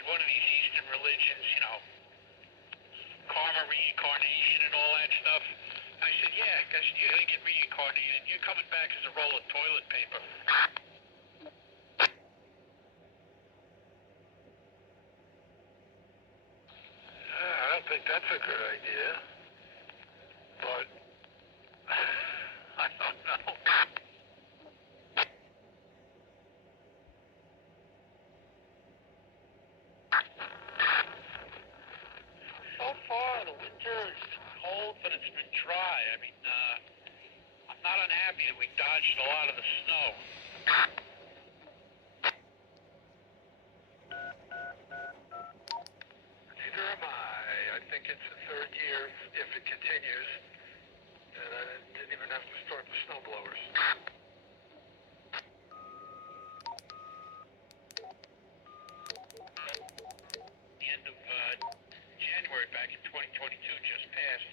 adopted one of these Eastern religions, you know, karma, reincarnation, and all that stuff. I said, yeah, because you're going to get reincarnated. You're coming back as a roll of toilet paper. I don't think that's a good idea. But, I don't know. So far, the winter is cold, but it's been dry. I mean, I'm not unhappy that we dodged a lot of the snow. Neither am I. I think it's the third year, if it continues, that I didn't even have to start the snow blowers. The end of January back in 2022 just passed.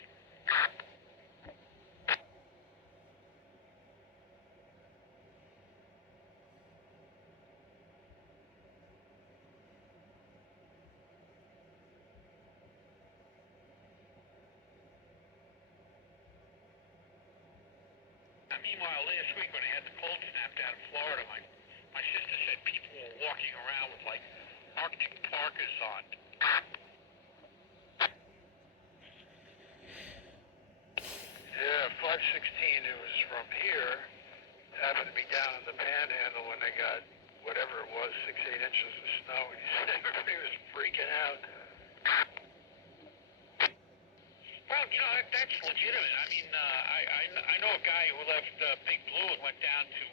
Meanwhile, last week when I had the cold snapped out of Florida, my sister said people were walking around with like Arctic parkas on. Yeah, 516, it was from here. It happened to be down in the panhandle when they got whatever it was, 6-8 inches of snow. He said everybody was freaking out. Well, you know, that's legitimate. I mean, I know a guy who left Big Blue and went down to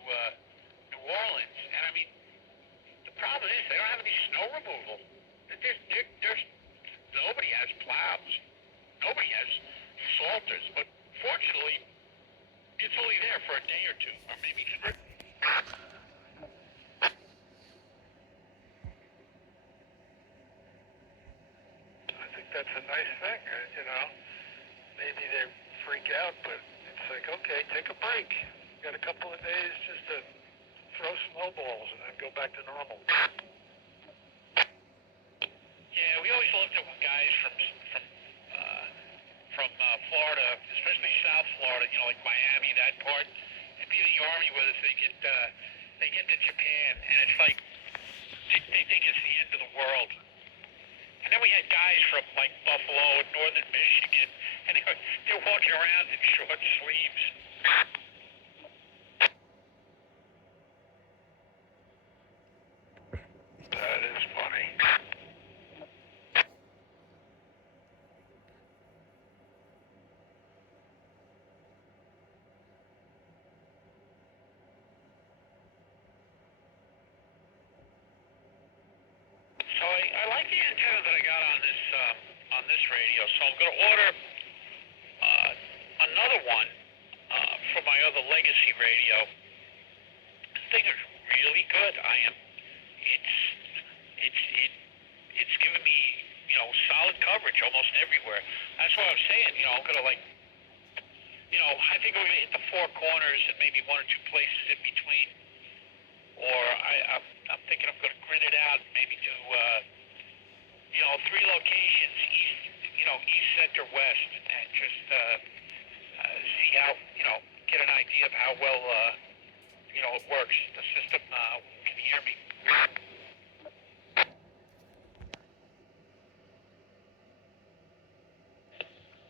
New Orleans, and I mean, the problem is they don't have any snow removal. There's nobody has plows, nobody has salters, but fortunately, it's only there for a day or two, or maybe three. I think that's a nice thing, you know. Maybe they freak out, but it's like, okay, take a break. You got a couple of days just to throw snowballs and then go back to normal. Yeah, we always looked at guys from Florida, especially South Florida, you know, like Miami, that part, and be in the Army with us. They get to Japan, and it's like they think it's the end of the world. And then we had guys from like Buffalo and northern Michigan, and they're walking around in short sleeves. That is funny. So I like the antenna that I got on this radio. So I'm going to order another one for my other legacy radio. This thing is really good. It's giving me, you know, solid coverage almost everywhere. That's why I'm saying, you know, I'm going to like, you know, I think I'm going to hit the four corners and maybe one or two places in between. Or I'm thinking I'm going to grid it out and maybe do, you know, 3 locations, east, center, west, and just see how, you know, get an idea of how well, you know, it works. The system can hear me.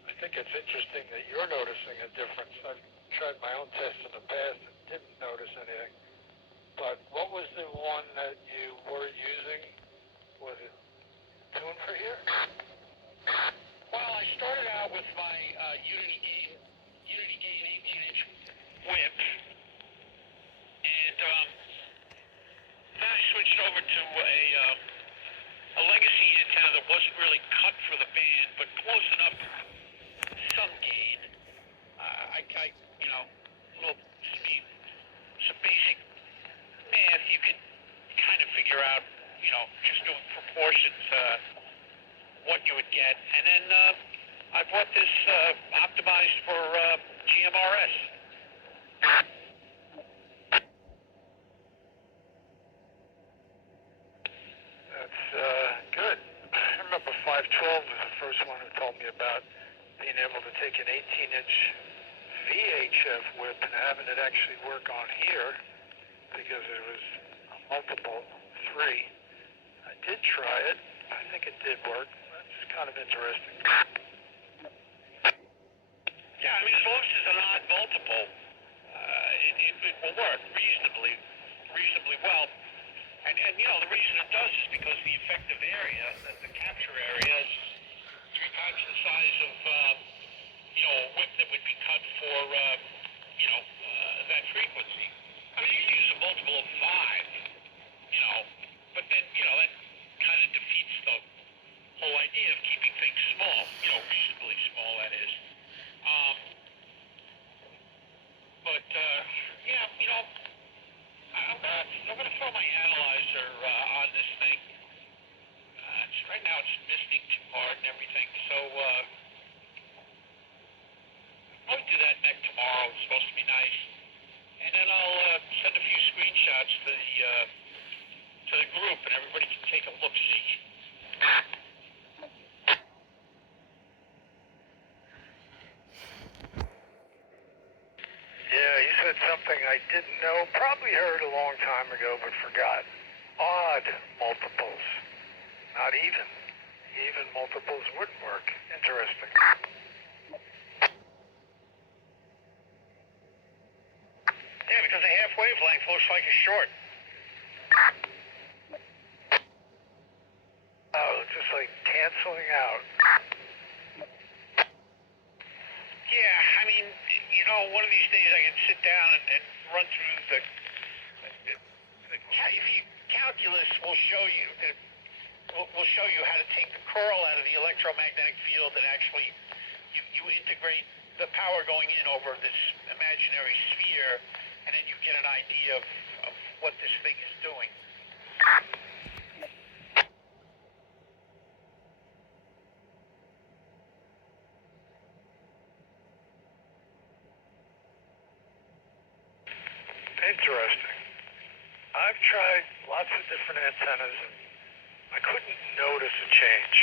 I think it's interesting that you're noticing a difference. I've tried my own tests in the past and didn't notice anything. But what was the one that you were using? Was it tuned for here? Well, I started out with my Unity Gain 18-inch whip, and then I switched over to a legacy antenna that wasn't really cut for the band, but close enough to some gain. You know, little some basic math you could kind of figure out, you know, just doing proportions, what you would get. And then I bought this optimized for GMRS. That's good. an 18-inch VHF whip and having it actually work on here because it was a multiple 3. I did try it. I think it did work. That's kind of interesting. Yeah, I mean, as long as it's an odd multiple, it will work reasonably well. And you know, the reason it does is because the effective area, the capture area, is 3 times the size of, you know, a whip that would be cut for, you know, that frequency. I mean, you can use a multiple of 5, you know, but then, you know, that kind of defeats the whole idea of keeping things small, you know, reasonably small, that is. Yeah, you know, I'm gonna throw my analyzer on this thing. Right now it's misting too hard and everything, so I'll do that next tomorrow. It's supposed to be nice, and then I'll send a few screenshots to the group, and everybody can take a look-see. Yeah, you said something I didn't know, probably heard a long time ago, but forgot. Odd multiples, not even. Even multiples wouldn't work. Interesting. Yeah, because the half wavelength looks like a short. Oh, just like canceling out. Yeah, I mean, you know, one of these days I can sit down and run through the calculus will show you that will show you how to take the curl out of the electromagnetic field and actually you integrate the power going in over this imaginary sphere, and then you get an idea of what this thing is doing. Interesting. I've tried lots of different antennas and I couldn't notice a change.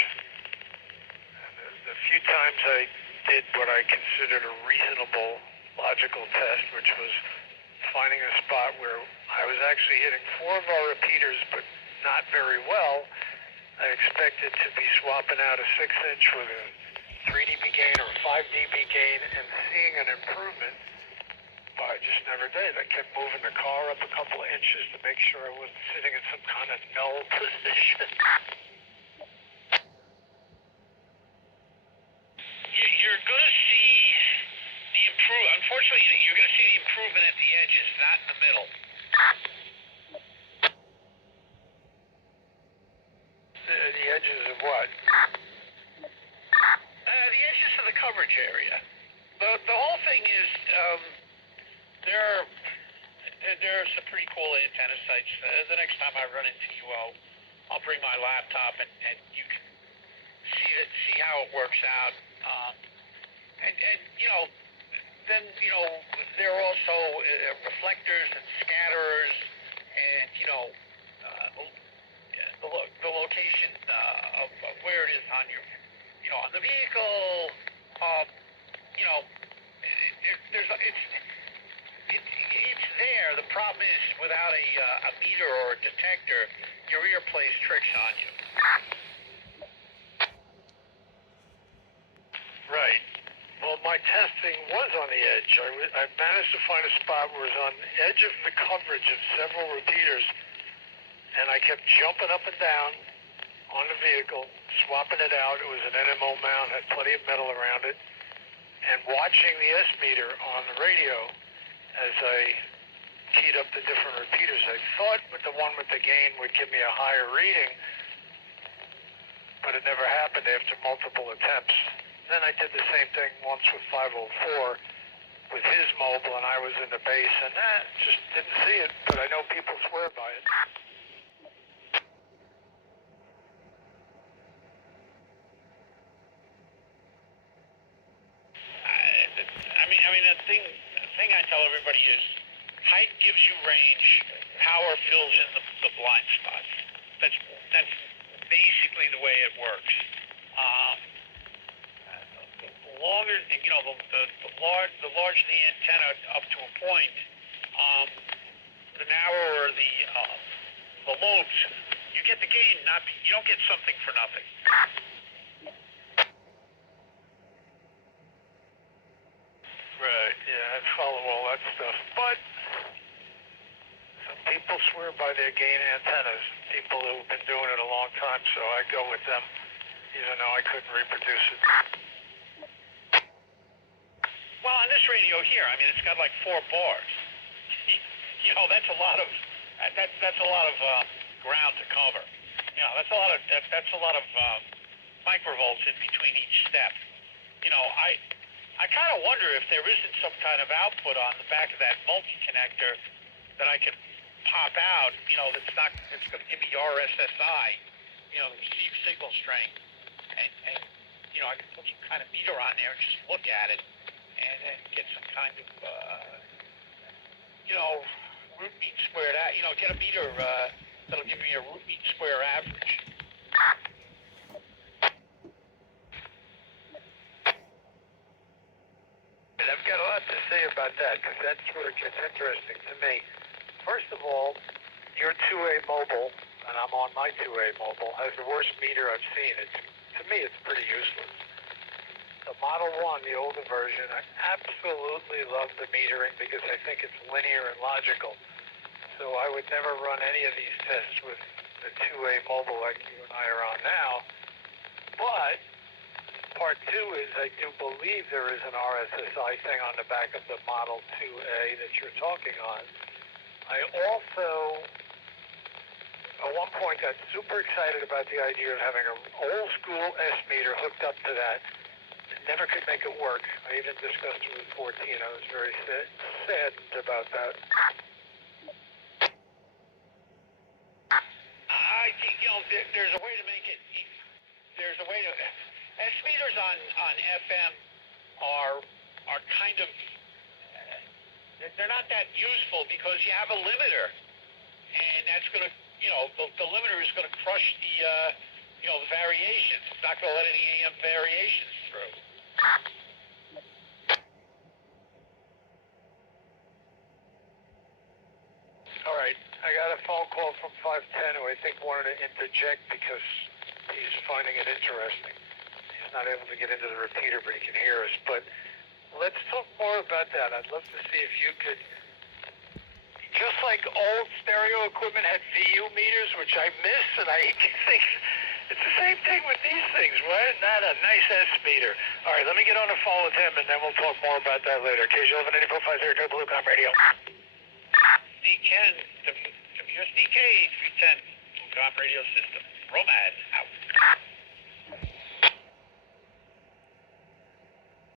And the few times I did what I considered a reasonable logical test, which was finding a spot where I was actually hitting 4 of our repeaters but not very well. I expected to be swapping out a 6-inch with a 3 dB gain or a 5 dB gain and seeing an improvement. But I just never did. I kept moving the car up a couple of inches to make sure I wasn't sitting in some kind of null position. You're going to see the unfortunately, you're going to see the improvement at the edges, not in the middle. The edges of what? The edges of the coverage area. The whole thing is, there are some pretty cool antenna sites. The next time I run into you, I'll bring my laptop and you can see how it works out. And you know, then you know there are also reflectors and scatterers, and you know the location of where it is on your, you know, on the vehicle. You know, it's there. The problem is, without a meter or a detector, your ear plays tricks on you. Right. Well, my testing was on the edge. I managed to find a spot where it was on the edge of the coverage of several repeaters, and I kept jumping up and down on the vehicle, swapping it out. It was an NMO mount, had plenty of metal around it, and watching the S meter on the radio as I keyed up the different repeaters. I thought with the one with the gain would give me a higher reading, but it never happened after multiple attempts. Then I did the same thing once with 504 with his mobile, and I was in the base, and just didn't see it, but I know people swear by it. I mean, the thing I tell everybody is, height gives you range, power fills in the blind spots. That's basically the way it works. longer, the larger the antenna up to a point, the narrower the lobes. You get the gain, you don't get something for nothing. Right, yeah, I follow all that stuff. But some people swear by their gain antennas, people who've been doing it a long time, so I go with them, even though I couldn't reproduce it. Well, on this radio here, I mean, it's got like 4 bars. That's a lot of ground to cover. That's a lot of microvolts in between each step. I kind of wonder if there isn't some kind of output on the back of that multi-connector that I could pop out, it's going to give me RSSI, the receive signal strength, and I can put some kind of meter on there and just look at it and get some kind of, root mean squared out, get a meter that'll give me a root mean square average. And I've got a lot to say about that, because that's where it gets interesting to me. First of all, your 2A mobile, and I'm on my 2A mobile, has the worst meter I've seen. To me, it's pretty useless. The Model 1, the older version, I absolutely love the metering because I think it's linear and logical. So I would never run any of these tests with the 2A mobile like you and I are on now. But part 2 is I do believe there is an RSSI thing on the back of the Model 2A that you're talking on. I also, at one point, got super excited about the idea of having an old-school S-meter hooked up to that. Never could make it work. I even discussed it with 14. I was very saddened about that. I think, there's a way to make it, S-meters on FM are kind of, they're not that useful because you have a limiter, and that's going to, the limiter is going to crush the variations. It's not going to let any AM variations through. All right, I got a phone call from 510 who I think wanted to interject because he's finding it interesting. He's not able to get into the repeater, but he can hear us. But let's talk more about that. I'd love to see if you could, just like old stereo equipment had VU meters, which I miss, and I think it's the same thing with these things. Why isn't that a nice S-meter? All right, let me get on the phone with him, and then we'll talk more about that later. KAG1184 Blue Com Radio. D10, WSDK 310, Blue Com radio system. Romad out.